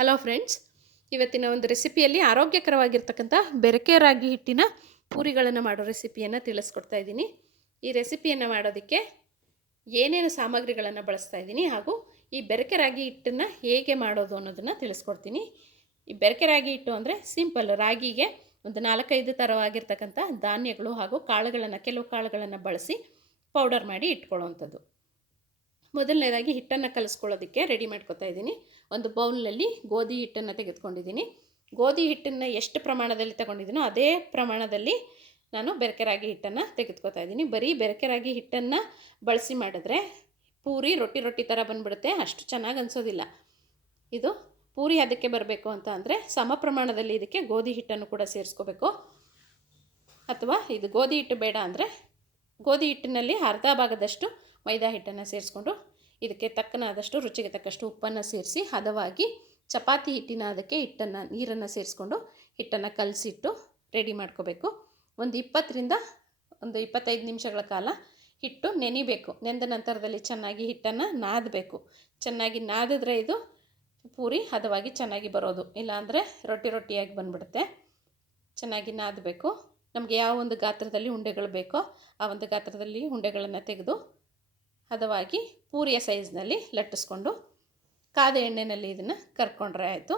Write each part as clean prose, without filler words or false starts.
Hello friends, ಇವತ್ತಿನ ಒಂದು ರೆಸಿಪಿಯಲ್ಲಿ ಆರೋಗ್ಯಕರವಾಗಿರ್ತಕ್ಕಂಥ ಬೆರಕೆ ರಾಗಿ ಹಿಟ್ಟಿನ ಪೂರಿಗಳನ್ನು ಮಾಡೋ ರೆಸಿಪಿಯನ್ನು ತಿಳಿಸ್ಕೊಡ್ತಾ ಇದ್ದೀನಿ. ಈ ರೆಸಿಪಿಯನ್ನು ಮಾಡೋದಕ್ಕೆ ಏನೇನು ಸಾಮಗ್ರಿಗಳನ್ನು ಬಳಸ್ತಾ ಇದ್ದೀನಿ ಹಾಗೂ ಈ ಬೆರಕೆ ರಾಗಿ ಹಿಟ್ಟನ್ನು ಹೇಗೆ ಮಾಡೋದು ಅನ್ನೋದನ್ನು ತಿಳಿಸ್ಕೊಡ್ತೀನಿ. ಈ ಬೆರಕೆ ರಾಗಿ ಹಿಟ್ಟು ಅಂದರೆ ಸಿಂಪಲ್, ರಾಗಿಗೆ ಒಂದು 4-5 ಥರವಾಗಿರ್ತಕ್ಕಂಥ ಧಾನ್ಯಗಳು ಹಾಗೂ ಕೆಲವು ಕಾಳುಗಳನ್ನು ಬಳಸಿ ಪೌಡರ್ ಮಾಡಿ ಇಟ್ಕೊಳ್ಳೋವಂಥದ್ದು. ಮೊದಲನೇದಾಗಿ ಹಿಟ್ಟನ್ನು ಕಲಿಸ್ಕೊಳ್ಳೋದಕ್ಕೆ ರೆಡಿ ಮಾಡ್ಕೊತಾ ಇದ್ದೀನಿ. ಒಂದು ಬೌಲ್ನಲ್ಲಿ ಗೋಧಿ ಹಿಟ್ಟನ್ನು ತೆಗೆದುಕೊಂಡಿದ್ದೀನಿ. ಗೋಧಿ ಹಿಟ್ಟನ್ನು ಎಷ್ಟು ಪ್ರಮಾಣದಲ್ಲಿ ತಗೊಂಡಿದ್ದೀನೋ ಅದೇ ಪ್ರಮಾಣದಲ್ಲಿ ನಾನು ಬೆರಕೆ ರಾಗಿ ಹಿಟ್ಟನ್ನು ತೆಗೆದುಕೊತಾ ಇದ್ದೀನಿ. ಬರೀ ಬೆರಕೆ ರಾಗಿ ಹಿಟ್ಟನ್ನು ಬಳಸಿ ಮಾಡಿದ್ರೆ ಪೂರಿ ರೊಟ್ಟಿ ಥರ ಬಂದುಬಿಡುತ್ತೆ, ಅಷ್ಟು ಚೆನ್ನಾಗಿ ಅನಿಸೋದಿಲ್ಲ. ಇದು ಪೂರಿ ಅದಕ್ಕೆ ಬರಬೇಕು ಅಂತ ಅಂದರೆ ಸಮ ಪ್ರಮಾಣದಲ್ಲಿ ಇದಕ್ಕೆ ಗೋಧಿ ಹಿಟ್ಟನ್ನು ಕೂಡ ಸೇರಿಸ್ಕೋಬೇಕು. ಅಥವಾ ಇದು ಗೋಧಿ ಹಿಟ್ಟು ಬೇಡ ಅಂದರೆ ಗೋಧಿ ಹಿಟ್ಟಿನಲ್ಲಿ ಅರ್ಧ ಭಾಗದಷ್ಟು ಮೈದಾ ಹಿಟ್ಟನ್ನು ಸೇರಿಸ್ಕೊಂಡು ಇದಕ್ಕೆ ತಕ್ಕನಾದಷ್ಟು ರುಚಿಗೆ ತಕ್ಕಷ್ಟು ಉಪ್ಪನ್ನು ಸೇರಿಸಿ ಹದವಾಗಿ ಚಪಾತಿ ಹಿಟ್ಟಿನ ಅದಕ್ಕೆ ನೀರನ್ನು ಸೇರಿಸ್ಕೊಂಡು ಹಿಟ್ಟನ್ನು ಕಲಸಿಟ್ಟು ರೆಡಿ ಮಾಡ್ಕೋಬೇಕು. ಒಂದು 20ರಿಂದ 25 ನಿಮಿಷಗಳ ಕಾಲ ಹಿಟ್ಟು ನೆನಿಬೇಕು. ನೆಂದ ನಂತರದಲ್ಲಿ ಚೆನ್ನಾಗಿ ಹಿಟ್ಟನ್ನು ನಾದಬೇಕು. ಚೆನ್ನಾಗಿ ನಾದಿದ್ರೆ ಇದು ಪೂರಿ ಹದವಾಗಿ ಚೆನ್ನಾಗಿ ಬರೋದು, ಇಲ್ಲಾಂದರೆ ರೊಟ್ಟಿಯಾಗಿ ಬಂದುಬಿಡುತ್ತೆ. ಚೆನ್ನಾಗಿ ನಾದಬೇಕು. ನಮಗೆ ಯಾವ ಒಂದು ಗಾತ್ರದಲ್ಲಿ ಉಂಡೆಗಳು ಬೇಕೋ ಆ ಒಂದು ಗಾತ್ರದಲ್ಲಿ ಉಂಡೆಗಳನ್ನು ತೆಗೆದು ಹದವಾಗಿ ಪೂರಿಯ ಸೈಜ್ನಲ್ಲಿ ಲಟ್ಟಿಸ್ಕೊಂಡು ಕಾದ ಎಣ್ಣೆಯಲ್ಲಿ ಇದನ್ನು ಕರ್ಕೊಂಡ್ರೆ ಆಯಿತು.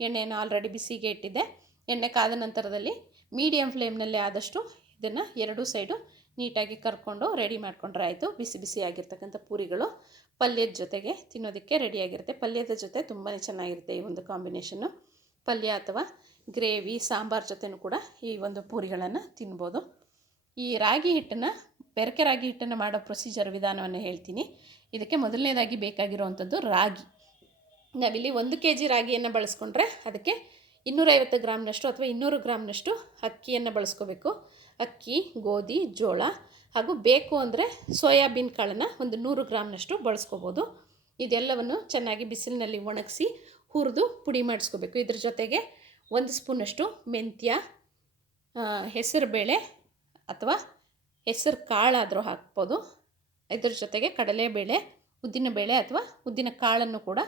ಎಣ್ಣೆಯನ್ನು ಆಲ್ರೆಡಿ ಬಿಸಿಗೆ ಇಟ್ಟಿದ್ದೆ. ಎಣ್ಣೆ ಕಾದ ನಂತರದಲ್ಲಿ ಮೀಡಿಯಮ್ ಫ್ಲೇಮ್ನಲ್ಲಿ ಆದಷ್ಟು ಇದನ್ನು ಎರಡೂ ಸೈಡು ನೀಟಾಗಿ ಕರ್ಕೊಂಡು ರೆಡಿ ಮಾಡ್ಕೊಂಡ್ರೆ ಆಯಿತು. ಬಿಸಿಯಾಗಿರ್ತಕ್ಕಂಥ ಪೂರಿಗಳು ಪಲ್ಯದ ಜೊತೆಗೆ ತಿನ್ನೋದಕ್ಕೆ ರೆಡಿಯಾಗಿರುತ್ತೆ. ಪಲ್ಯದ ಜೊತೆ ತುಂಬಾ ಚೆನ್ನಾಗಿರುತ್ತೆ ಈ ಒಂದು ಕಾಂಬಿನೇಷನ್ನು. ಪಲ್ಯ ಅಥವಾ ಗ್ರೇವಿ ಸಾಂಬಾರು ಜೊತೆನೂ ಕೂಡ ಈ ಒಂದು ಪೂರಿಗಳನ್ನು ತಿನ್ಬೋದು. ಈ ರಾಗಿ ಹಿಟ್ಟನ್ನು ಬೆರಕೆ ರಾಗಿ ಹಿಟ್ಟನ್ನು ಮಾಡೋ ಪ್ರೊಸೀಜರ್ ವಿಧಾನವನ್ನು ಹೇಳ್ತೀನಿ. ಇದಕ್ಕೆ ಮೊದಲನೇದಾಗಿ ಬೇಕಾಗಿರುವಂಥದ್ದು ರಾಗಿ. ನಾವಿಲ್ಲಿ 1 kg ರಾಗಿಯನ್ನು ಬಳಸ್ಕೊಂಡ್ರೆ ಅದಕ್ಕೆ 250 ಗ್ರಾಮ್ನಷ್ಟು ಅಥವಾ 200 ಗ್ರಾಮ್ನಷ್ಟು ಅಕ್ಕಿಯನ್ನು ಬಳಸ್ಕೋಬೇಕು. ಅಕ್ಕಿ, ಗೋಧಿ, ಜೋಳ ಹಾಗೂ ಬೇಕು ಅಂದರೆ ಸೋಯಾಬೀನ್ ಕಾಳನ್ನು ಒಂದು 100 ಗ್ರಾಮ್ನಷ್ಟು ಬಳಸ್ಕೋಬೋದು. ಇದೆಲ್ಲವನ್ನು ಚೆನ್ನಾಗಿ ಬಿಸಿಲಿನಲ್ಲಿ ಒಣಗಿಸಿ ಹುರಿದು ಪುಡಿ ಮಾಡಿಸ್ಕೋಬೇಕು. ಇದ್ರ ಜೊತೆಗೆ 1 ಸ್ಪೂನಷ್ಟು ಮೆಂತ್ಯ, ಹೆಸರು ಬೇಳೆ ಅಥವಾ ಹೆಸರು ಕಾಳಾದರೂ ಹಾಕ್ಬೋದು. ಇದ್ರ ಜೊತೆಗೆ ಕಡಲೆಬೇಳೆ, ಉದ್ದಿನಬೇಳೆ ಅಥವಾ ಉದ್ದಿನ ಕಾಳನ್ನು ಕೂಡ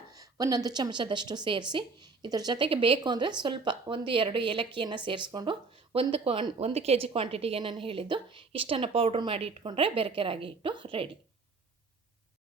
1 ಚಮಚದಷ್ಟು ಸೇರಿಸಿ, ಇದ್ರ ಜೊತೆಗೆ ಬೇಕು ಅಂದರೆ ಸ್ವಲ್ಪ 1-2 ಏಲಕ್ಕಿಯನ್ನು ಸೇರಿಸ್ಕೊಂಡು 1 kg ಕ್ವಾಂಟಿಟಿಗೆ ನಾನು ಹೇಳಿದ್ದು ಇಷ್ಟನ್ನು ಪೌಡ್ರ್ ಮಾಡಿ ಇಟ್ಕೊಂಡ್ರೆ ಬೆರಕೆ ರಾಗಿ ಹಿಟ್ಟು ರೆಡಿ.